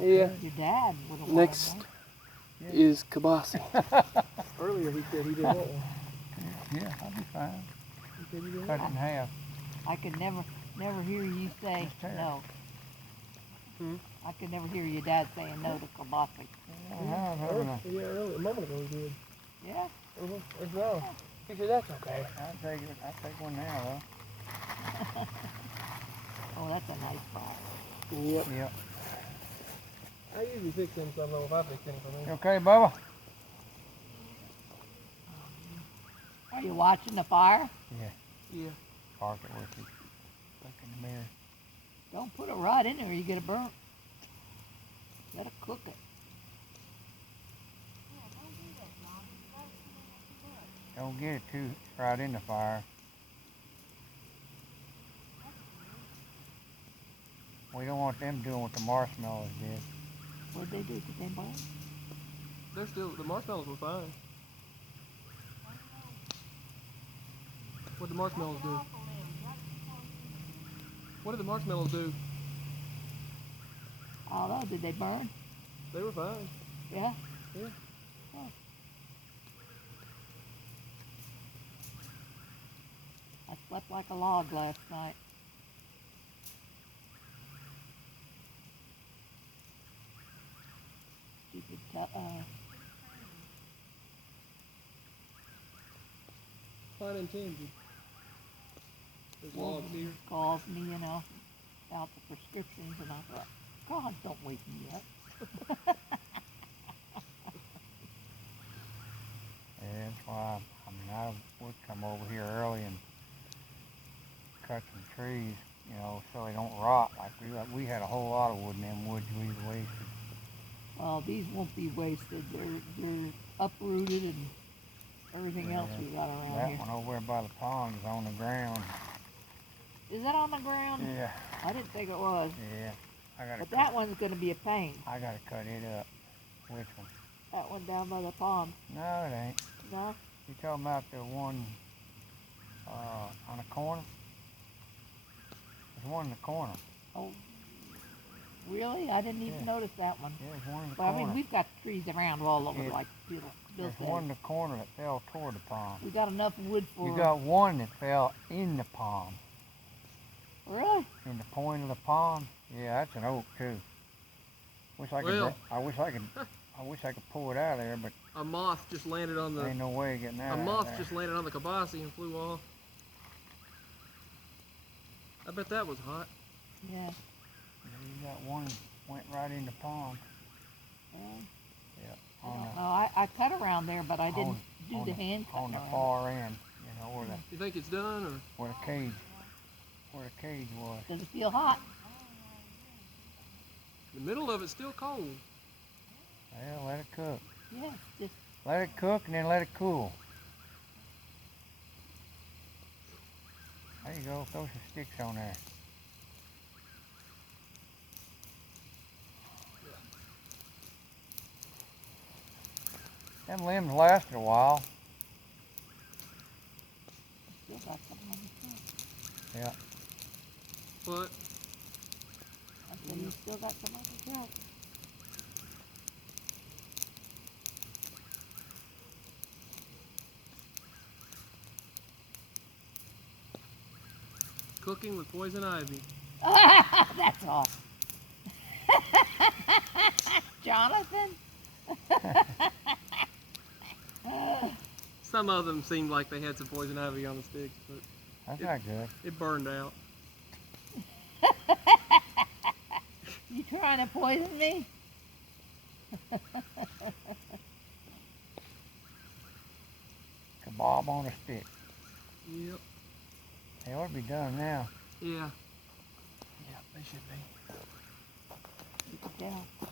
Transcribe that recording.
Yeah. Your dad would have Next wanted is kibasi. Earlier he said he didn't want one. Yeah, I'll be fine. He said he didn't Cut want it in half. one. I could never hear you say Just tear it. no. Hmm? I could never hear your dad saying no to kielbasa. one. Yeah, earlier, a moment ago he did. Yeah? It's wrong. He said, that's okay. I'll take one now, though. Oh, that's a nice fry. Yep. Yep. I usually fix him some though if I fix him for me. You okay, Bubba? Are you watching the fire? Yeah. Park it with you. Look in the mirror. Don't put it right in there or you get it burnt. Let it cook it. Don't get it too right in the fire. We don't want them doing what the marshmallows did. What'd they do? Did they burn? They're still, the marshmallows were fine. What did the marshmallows do? What did the marshmallows do? I don't know. Did they burn? They were fine. Yeah? Yeah. Oh. I slept like a log last night. Stupid Pun intended. There's logs here. calls me, you know, about the prescriptions, and I thought, God, don't wake me up. Yeah, that's why, I would come over here early and cut some trees, you know, so they don't rot. Like we had a whole lot of wood in them woods we wasted. Well, these won't be wasted. They're uprooted and everything else we got around That here. one over there by the pond is on the ground. Is that on the ground? Yeah, I didn't think it was. yeah. But that one's going to be a pain. I gotta cut it up. Which one? That one down by the pond. No, it ain't. No? You talking about the one on the corner? There's one in the corner. Oh, really? I didn't even notice that one. Yeah, there's one in the But corner. I mean, we've got trees around all over, Yeah. like Bill There's said. one in the corner that fell toward the pond. We got enough wood for. You got one that fell in the pond. Really? In the point of the pond. Yeah, that's an oak too. Wish I could. Well. I wish I could pull it out of there, but A moth just landed on there ain't the. no way of getting that A out moth of there. just landed on the kibasi and flew off. I bet that was hot. Yeah. You got one went right in the pond. Well, Yeah. I don't know. I cut around there, but I didn't do the hand cut on the around. far end. You know where You think it's done or? the cage was. Does it feel hot? The middle of it's still cold. Well, let it cook. Yes. Just Let it cook and then let it cool. There you go. Throw some sticks on there. Them limbs lasted a while. still got some on the front. Yeah. But I said you still got some on the truck. cooking with poison ivy. That's all. Jonathan? Some of them seemed like they had some poison ivy on the sticks, but That's not good. it burned out. You trying to poison me? Kebab on a stick. Yep. They ought to be done now. Yeah. Yeah, they should be. You can tell.